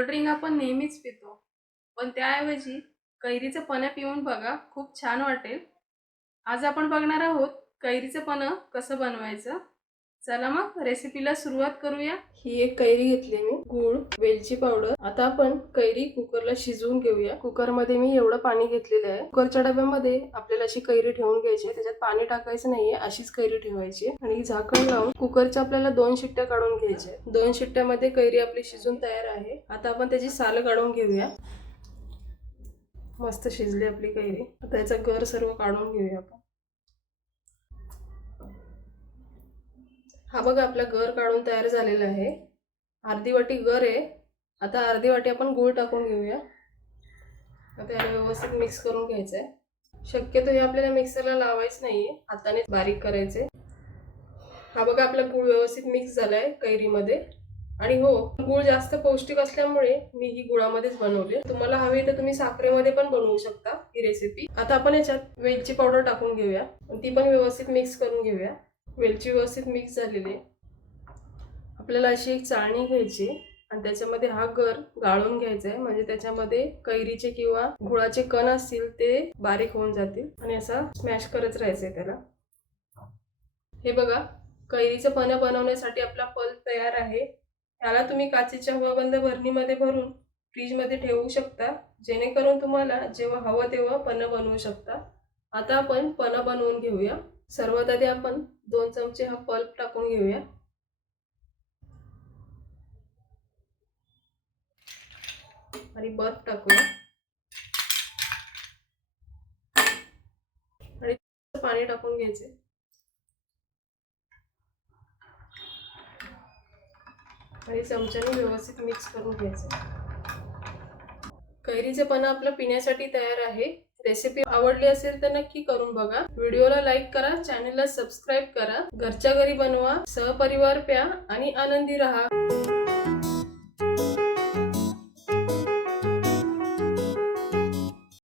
Cold drink आपण नेहमीच पितो, पण त्याऐवजी कैरीचं पन्ह पिऊन बघा, खूप छान वाटेल. आज आपण बघणार आहोत कैरीचं पन्ह कसं बनवायचं. चला मग रेसिपीला सुरुवात करूया. ही एक कैरी घेतली मी, गूळ, वेलची पावडर. आता आपण कैरी कुकरला शिजवून घेऊया. कुकरमध्ये मी एवढं पाणी घेतलेलं आहे. कुकरच्या डब्यामध्ये आपल्याला अशी कैरी ठेवून घ्यायची, त्याच्यात पाणी टाकायचं नाहीये, अशीच कैरी ठेवायची आणि झाकण लावून कुकरच्या आपल्याला 2 शिट्ट्या काढून घ्यायच्या. 2 शिट्ट्यामध्ये कैरी आपली शिजून तयार आहे. आता आपण त्याची साल काढून घेऊया. मस्त शिजली आपली कैरी. आता याचा गर सर्व काढून घेऊया आपण. हा बघा, आपला गर काढून तयार झालेला आहे. अर्धी वाटी गर आहे. आता अर्धी वाटी आपण गूळ टाकून घेऊया. आता याला व्यवस्थित मिक्स करून घ्यायचं आहे. शक्यतो हे आपल्याला मिक्सरला लावायचं नाहीये, हाताने बारीक करायचे. हा बघा, आपला गूळ व्यवस्थित मिक्स झालाय कैरीमध्ये. आणि हो, गूळ जास्त पौष्टिक असल्यामुळे मी ही गुळामध्येच बनवली. तुम्हाला हवी तर तुम्ही साखरेमध्ये पण बनवू शकता ही रेसिपी. आता आपण याच्यात वेलची पावडर टाकून घेऊया, ती पण व्यवस्थित मिक्स करून घेऊया. वेलची व्यवस्थित मिक्स झालेली आहे. आपल्याला अशी एक चाळणी घ्यायची आणि त्याच्यामध्ये हा गर गाळून घ्यायचा आहे, म्हणजे त्याच्यामध्ये कैरीचे किंवा गुळाचे कण असतील ते बारीक होऊन जातील. आणि असा स्मॅश करत राहायचंय त्याला. हे बघा, कैरीचं पन्ह बनवण्यासाठी आपला पल्प तयार आहे. याला तुम्ही काचेच्या हवाबंद भरणीमध्ये भरून फ्रीजमध्ये ठेवू शकता, जेणेकरून तुम्हाला जेव्हा हवं तेव्हा पन्ह बनवू शकता. आता आपण पन्ह बनवून घेऊया. सर्वात आधी आपण 2 चमचे हा पल्प टाकून घेऊया. आणि बर्फ टाकूया आणि पाणी टाकून घ्यायचे. आणि चमच्याने व्यवस्थित मिक्स करून घ्यायचं. कैरीचे पन्ह आपलं पिण्यासाठी तयार आहे. रेसिपी आवडली असेल तर नक्की करून बघा. व्हिडिओला लाईक करा, चॅनलला सबस्क्राईब करा. घरच्या घरी बनवा, सहपरिवार प्या आणि आनंदी राहा.